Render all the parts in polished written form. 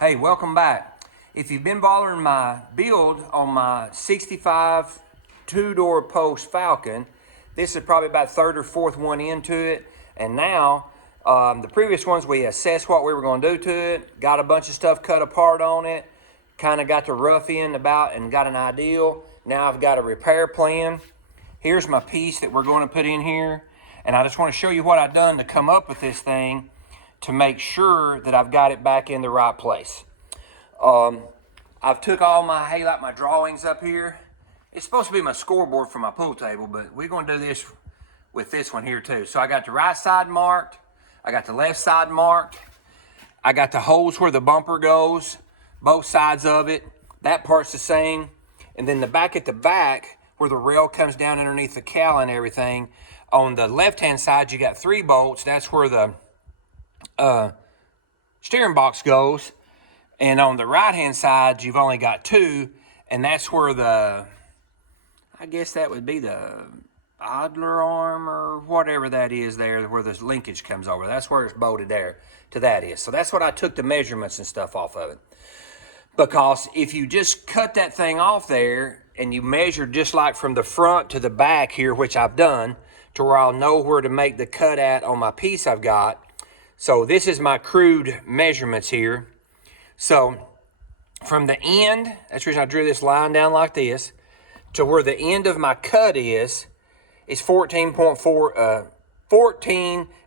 Hey, welcome back. If you've been following my build on my 65 two-door post Falcon, this is probably about third or fourth one into it. And now, the previous ones we assessed what we were going to do to it, got a bunch of stuff cut apart on it, kind of got the rough end about and got an ideal. Now I've got a repair plan. Here's my piece that we're going to put in here. And I just want to show you what I've done to come up with this thing to make sure that I've got it back in the right place. I've took all my drawings up here. It's supposed to be my scoreboard for my pool table, but we're going to do this with this one here too. So I got the right side marked. I got the left side marked. I got the holes where the bumper goes, both sides of it. That part's the same. And then the back at the back, where the rail comes down underneath the cowl and everything, on the left-hand side, you got 3 bolts. That's where the steering box goes. And on the right-hand side, you've only got 2. And that's where I guess that would be the idler arm or whatever that is there, where the linkage comes over. That's where it's bolted there to that is. So that's what I took the measurements and stuff off of it. Because if you just cut that thing off there and you measure just like from the front to the back here, which I've done, to where I'll know where to make the cut at on my piece I've got. So this is my crude measurements here. So from the end, that's the reason I drew this line down like this, to where the end of my cut is 14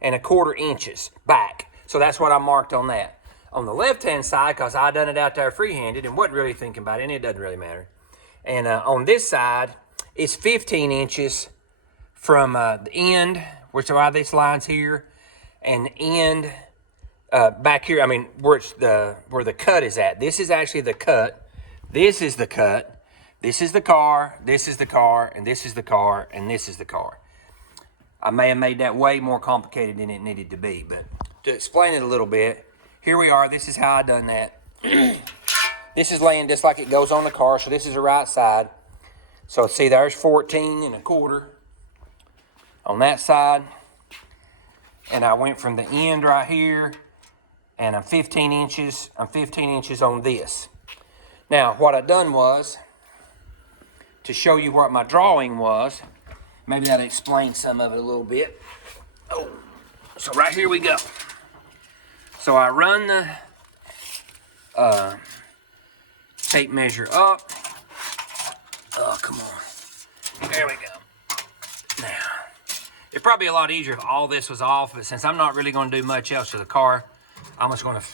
and a quarter inches back. So that's what I marked on that. On the left-hand side, because I done it out there free-handed and wasn't really thinking about it, and it doesn't really matter. And on this side, it's 15 inches from the end, which are this line's here, and end back here. I mean, where the cut is at. This is actually the cut. This is the cut. This is the car. This is the car, and this is the car, and this is the car. I may have made that way more complicated than it needed to be, but to explain it a little bit, here we are. This is how I done that. This is laying just like it goes on the car, so this is the right side. So see, there's 14 and a quarter on that side. And I went from the end right here, and I'm 15 inches. I'm 15 inches on this. Now, what I done was, to show you what my drawing was, maybe that'll explain some of it a little bit. Oh, so right here we go. So I run the tape measure up. Oh, come on. There we go. Now, it'd probably be a lot easier if all this was off, but since I'm not really going to do much else to the car, I'm just going to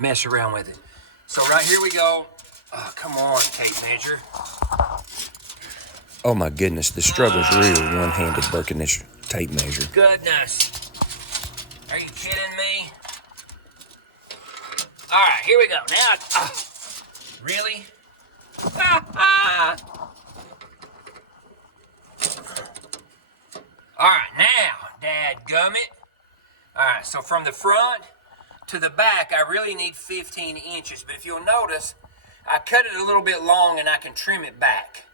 mess around with it. So right here we go. Oh, come on, tape measure. Oh my goodness, the struggle's real one-handed working this tape measure. Goodness. Are you kidding me? All right, here we go. Now, really? All right, now, dadgummit. All right, so from the front to the back, I really need 15 inches. But if you'll notice, I cut it a little bit long and I can trim it back.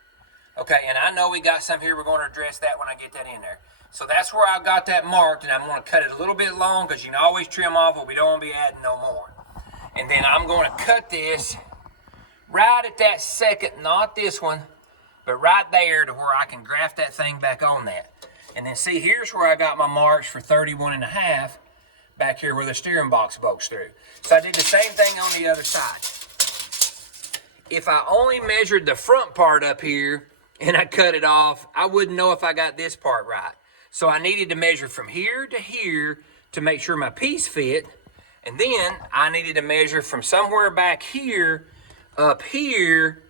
Okay, and I know we got some here. We're going to address that when I get that in there. So that's where I got that marked, and I'm going to cut it a little bit long because you can always trim off, but we don't want to be adding no more. And then I'm going to cut this right at that second, not this one, but right there to where I can graft that thing back on that. And then see, here's where I got my marks for 31 and a half, back here where the steering box bolts through. So I did the same thing on the other side. If I only measured the front part up here and I cut it off, I wouldn't know if I got this part right. So I needed to measure from here to here to make sure my piece fit. And then I needed to measure from somewhere back here, up here,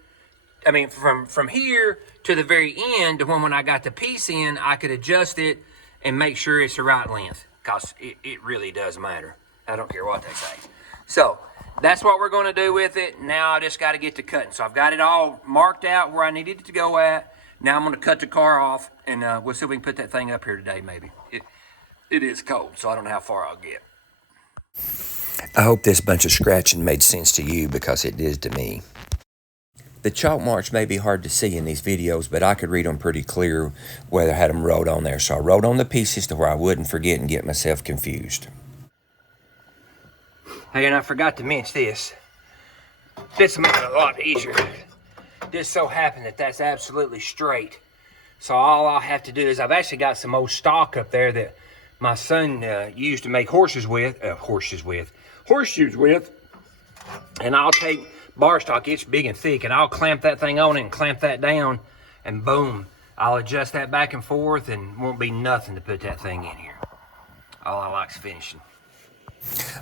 I mean from here to the very end, to when I got the piece in, I could adjust it and make sure it's the right length. Because it really does matter. I don't care what they say. So that's what we're going to do with it. Now I just got to get to cutting. So I've got it all marked out where I needed it to go at. Now I'm going to cut the car off, and we'll see if we can put that thing up here today, maybe. It is cold, so I don't know how far I'll get. I hope this bunch of scratching made sense to you, because it did to me. The chalk marks may be hard to see in these videos, but I could read them pretty clear where I had them wrote on there. So I wrote on the pieces to where I wouldn't forget and get myself confused. Hey, and I forgot to mention this. This will make it a lot easier. Just so happened that that's absolutely straight. So all I'll have to do is I've actually got some old stock up there that my son used to make horseshoes with. And I'll take bar stock, it's big and thick, and I'll clamp that thing on it and clamp that down, and boom, I'll adjust that back and forth, and won't be nothing to put that thing in here. All I like is finishing.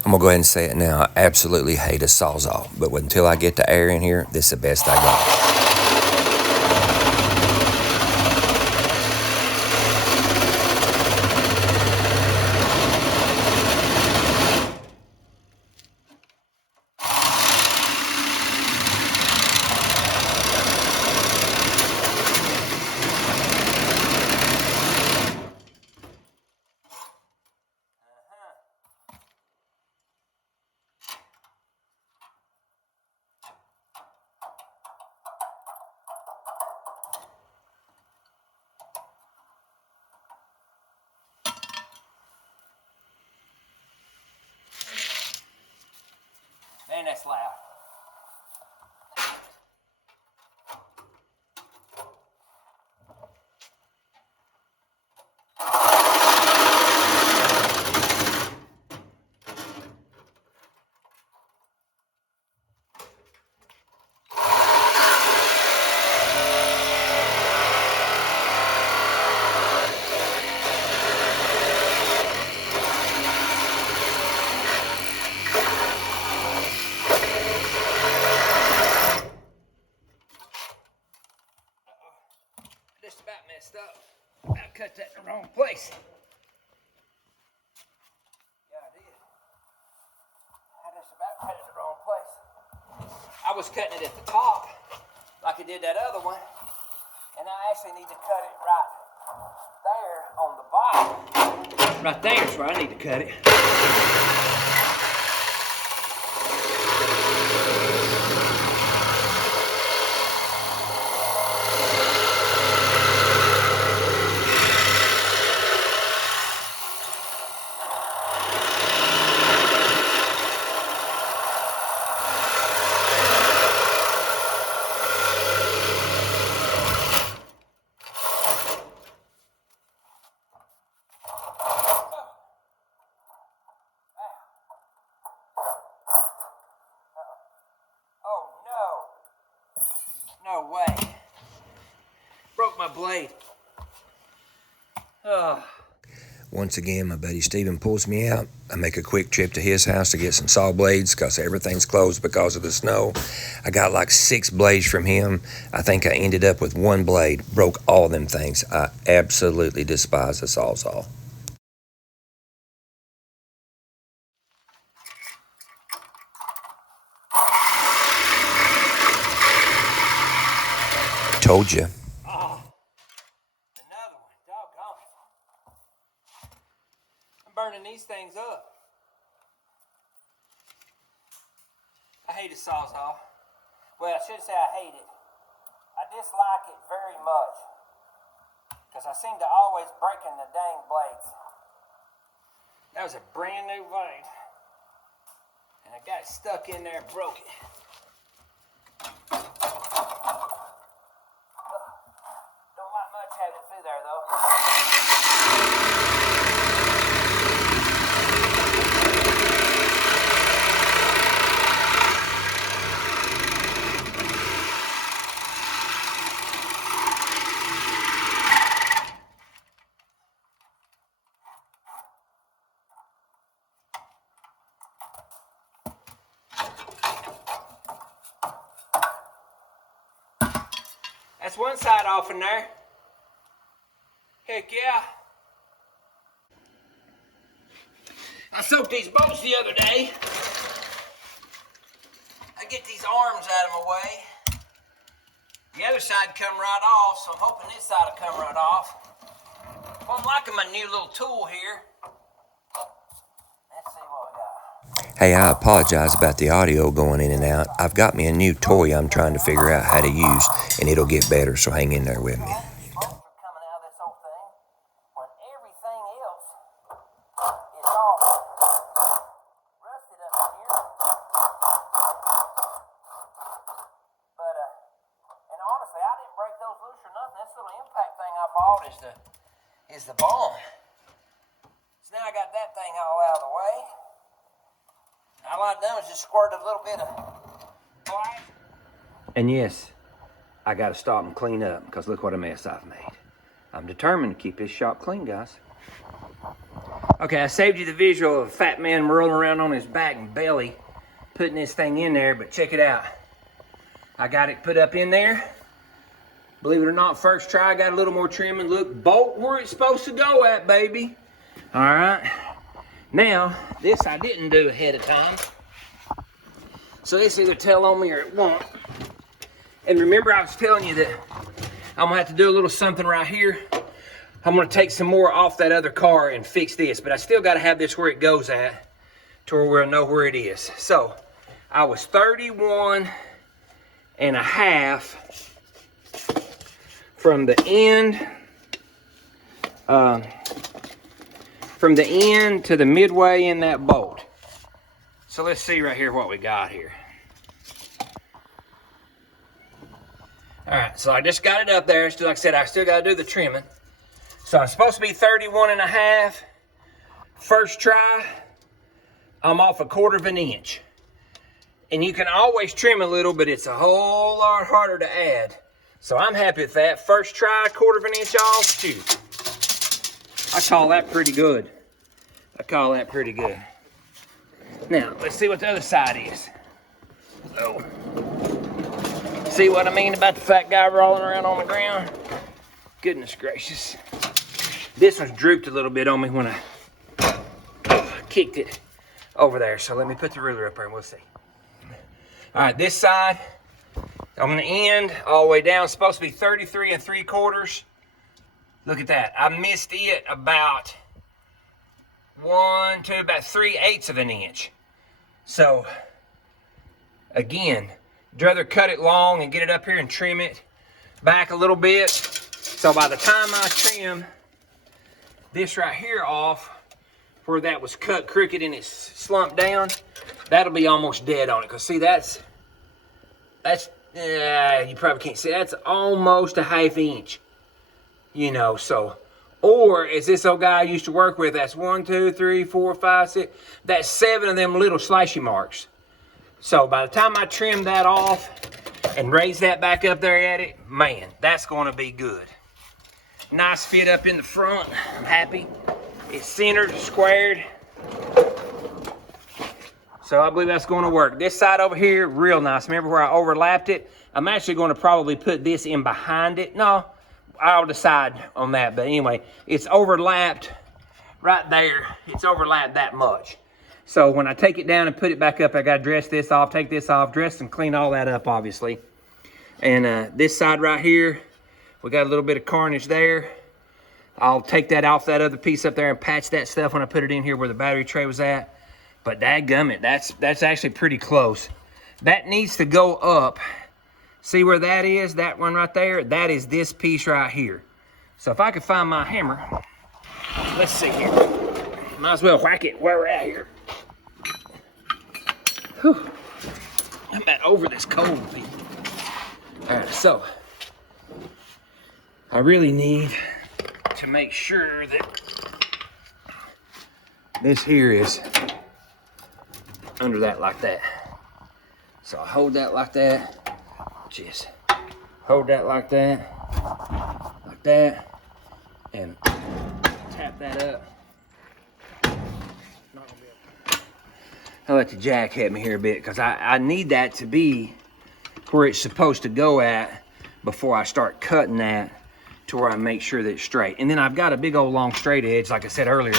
I'm gonna go ahead and say it now. I absolutely hate a Sawzall, but until I get the air in here, this is the best I got. Man, that's loud. Just about messed up. I cut that in the wrong place. Yeah, I did. I just about cut it in the wrong place. I was cutting it at the top, like I did that other one, and I actually need to cut it right there on the bottom. Right there is where I need to cut it. No way. Broke my blade. Once again, my buddy Steven pulls me out. I make a quick trip to his house to get some saw blades because everything's closed because of the snow. I got like 6 blades from him. I think I ended up with 1 blade. Broke all them things. I absolutely despise a Sawzall. Told you. Oh, another one. Doggone it. I'm burning these things up. I hate a Sawzall. Well, I shouldn't say I hate it. I dislike it very much. Because I seem to always breaking the dang blades. That was a brand new blade. And I got it stuck in there and broke it. Don't like much having it through there though. That's one side off in there. Heck yeah. I soaked these bolts the other day. I get these arms out of my way. The other side come right off, so I'm hoping this side will come right off. Well, I'm liking my new little tool here. Let's see what we got. Hey, I apologize about the audio going in and out. I've got me a new toy I'm trying to figure out how to use, and it'll get better, so hang in there with me. These bolts are coming out of this whole thing when everything else is all rusted up in here. fault is the bone. So now I got that thing all out of the way. All I've done is just squirt a little bit of black. And yes, I got to stop and clean up because look what a mess I've made. I'm determined to keep this shop clean, guys. Okay, I saved you the visual of a fat man rolling around on his back and belly, putting this thing in there, but check it out. I got it put up in there. Believe it or not, first try, I got a little more trimming. Look, bolt where it's supposed to go at, baby. All right. Now, this I didn't do ahead of time. So this either tell on me or it won't. And remember I was telling you that I'm gonna have to do a little something right here. I'm gonna take some more off that other car and fix this, but I still gotta have this where it goes at to where we'll know where it is. So I was 31 and a half from the end to the midway in that bolt. So let's see right here what we got here. All right, so I just got it up there. Still, like I said, I still got to do the trimming. So I'm supposed to be 31 and a half. First try, I'm off 1/4 inch. And you can always trim a little, but it's a whole lot harder to add. So I'm happy with that. First try, 1/4 inch off, shoot. I call that pretty good. I call that pretty good. Now, let's see what the other side is. Oh. See what I mean about the fat guy rolling around on the ground? Goodness gracious. This one's drooped a little bit on me when I kicked it over there. So let me put the ruler up there and we'll see. All right, this side, on the end, all the way down, it's supposed to be 33 3/4. Look at that. I missed it about about 3/8 of an inch. So, again, I'd rather cut it long and get it up here and trim it back a little bit. So by the time I trim this right here off, where that was cut crooked and it's slumped down, that'll be almost dead on it. Cause see, that's you probably can't see, that's almost a 1/2 inch. You know, so, or as this old guy I used to work with, that's 1, 2, 3, 4, 5, 6, that's 7 of them little slicey marks. So by the time I trim that off and raise that back up there at it, man, that's gonna be good. Nice fit up in the front, I'm happy. It's centered, squared. So I believe that's gonna work. This side over here, real nice. Remember where I overlapped it? I'm actually gonna probably put this in behind it. No, I'll decide on that, but anyway, it's overlapped right there. It's overlapped that much. So when I take it down and put it back up, I gotta dress this off, take this off, dress and clean all that up, obviously. And this side right here, we got a little bit of carnage there. I'll take that off that other piece up there and patch that stuff when I put it in here where the battery tray was at. But dadgummit, that's actually pretty close. That needs to go up. See where that is? That one right there? That is this piece right here. So if I could find my hammer, let's see here. Might as well whack it where we're at here. Whew. I'm about over this cold, people. All right, so I really need to make sure that this here is under that like that. So I hold that like that. Just hold that like that, and tap that up. I'll let the jack help me here a bit because I need that to be where it's supposed to go at before I start cutting that to where I make sure that it's straight. And then I've got a big old long straight edge, like I said earlier,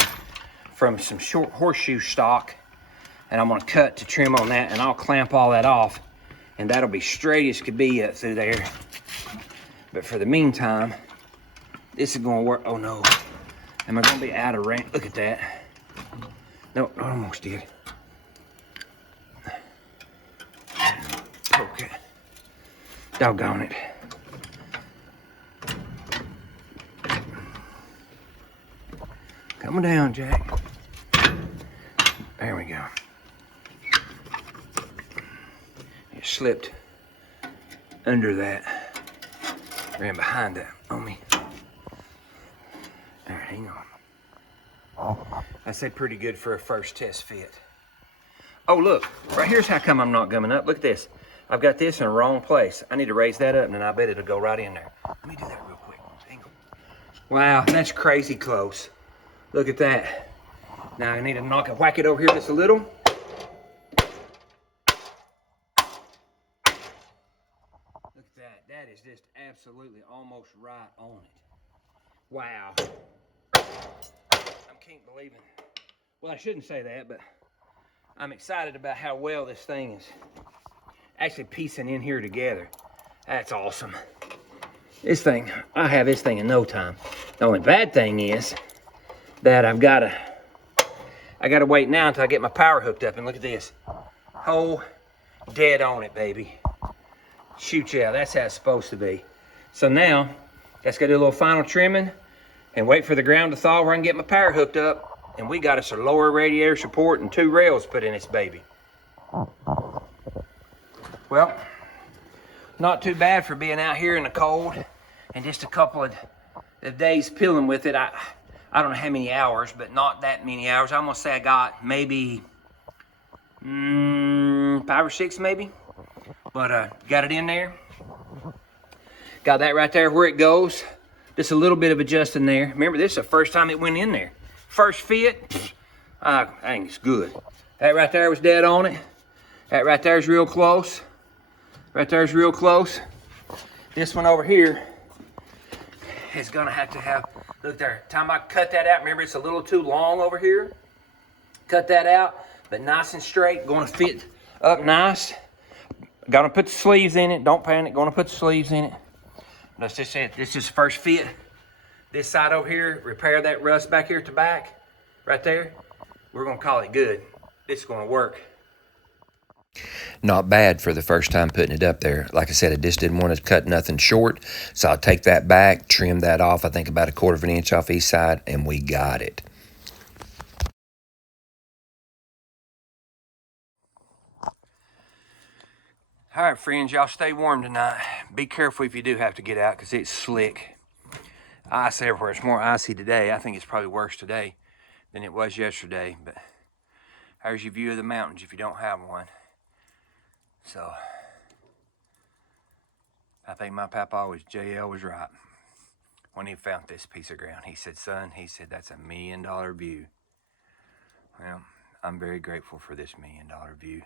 from some short horseshoe stock, and I'm gonna cut to trim on that, and I'll clamp all that off, and that'll be straight as could be up through there. But for the meantime, this is gonna work. Oh no, am I gonna be out of range? Look at that. No, I almost did. Okay, doggone it. Come down, Jack. There we go. It slipped under that. Ran behind that on me. hang on. I say pretty good for a first test fit. Oh, look, right here's how come I'm not gumming up. Look at this. I've got this in the wrong place. I need to raise that up, and then I bet it'll go right in there. Let me do that real quick. Hang on. Wow, that's crazy close. Look at that. Now I need to whack it over here just a little. Look at that. That is just absolutely almost right on it. Wow. I can't believe it. Well, I shouldn't say that, but I'm excited about how well this thing is actually piecing in here together. That's awesome. This thing, I have this thing in no time. The only bad thing is that I gotta wait now until I get my power hooked up. And look at this. Oh, dead on it, baby. Shoot, yeah, that's how it's supposed to be. So now, just gotta do a little final trimming and wait for the ground to thaw where I can get my power hooked up. And we got us a lower radiator support and 2 rails put in this baby. Well, not too bad for being out here in the cold and just a couple of days pilling with it. I don't know how many hours, but not that many hours. I'm gonna say I got maybe 5 or 6 maybe. But got it in there. Got that right there where it goes. Just a little bit of adjusting there. Remember, this is the first time it went in there. First fit, I think it's good. That right there was dead on it. That right there is real close. Right there is real close. This one over here is gonna have to have, look there, time I cut that out, remember it's a little too long over here. Cut that out, but nice and straight, gonna fit up nice. Gonna put the sleeves in it, don't panic, gonna put the sleeves in it. Let's just say this is the first fit. This side over here, repair that rust back here at the back, right there. We're gonna call it good. This is gonna work. Not bad for the first time putting it up there. Like I said, I just didn't want to cut nothing short, so I'll take that back, trim that off, I think about 1/4 of an inch off each side, and we got it. All right, friends, y'all stay warm tonight. Be careful if you do have to get out because it's slick. Ice everywhere. It's more icy today. I think it's probably worse today than it was yesterday, but there's your view of the mountains if you don't have one. So I think my papa JL was right when he found this piece of ground. He said, son, he said, that's $1 million view. Well, I'm very grateful for this $1 million view.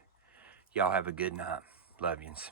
Y'all have a good night. Love yous.